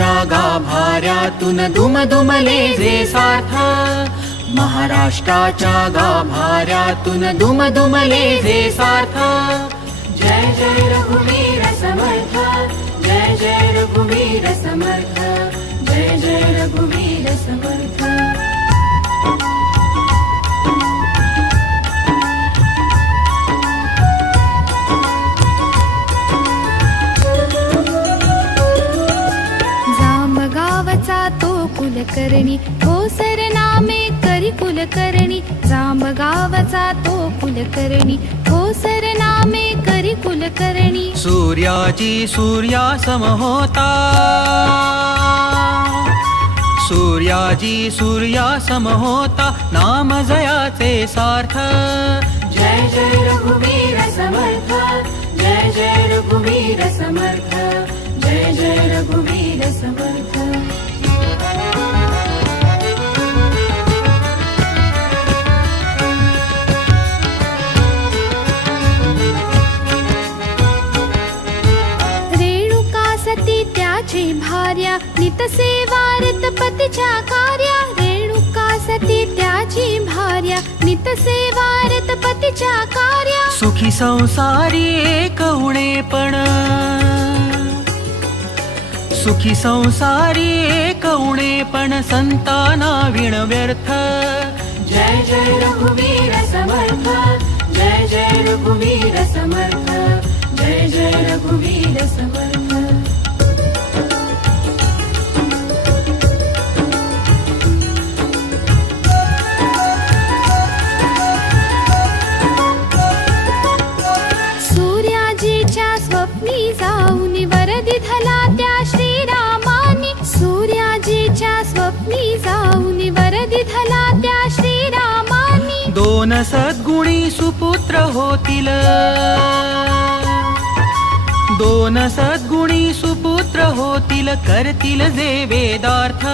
महाराष्ट्राच्या गाभाऱ्यातून दुमदुमले जे सार्थ, महाराष्ट्राच्या गाभाऱ्यातून दुमदुमले जे सार्थ. जय जय रघुवीर समर्थ, जय जय रघुवीर समर्थ, जय जय रघुवीर समर्थ. जांबगावचा तो कुलकर्णी, ठोसर नामे करी कुलकर्णी. जांबगावचा तो कुलकर्णी, ठोसर नामे करी कुलकर्णी. सूर्याची सूर्यासम होता, सूर्याजी सूर्यासम होता, नाम जयाचे सार्थ. जय जय रघुवीर समर्थ, जय जय रघुवीर समर्थ, जय जय रघुवीर समर्थ. भार्या नित सेवारत पतीच्या कार्या. रेणुका सती त्याची भार्या, नित सेवारत पतीच्या कार्या. सुखी संसारी एक उणेपण, सुखी संसारी एक उणेपण, संताना विण व्यर्थ. जय जय रघुवीर समर्थ, जय जय रघुवीर समर्थ, जय जय रघुवीर समर्थ. स्वप्नी जाऊन वरदी धला त्या श्रीरामानी. सूर्याजीच्या स्वप्नी जाऊन वरदी धला त्या श्रीरामानी. दोन सद्गुणी सुपुत्र होतील, दोन सद्गुणी सुपुत्र होतील, करतील जे वेदार्थ.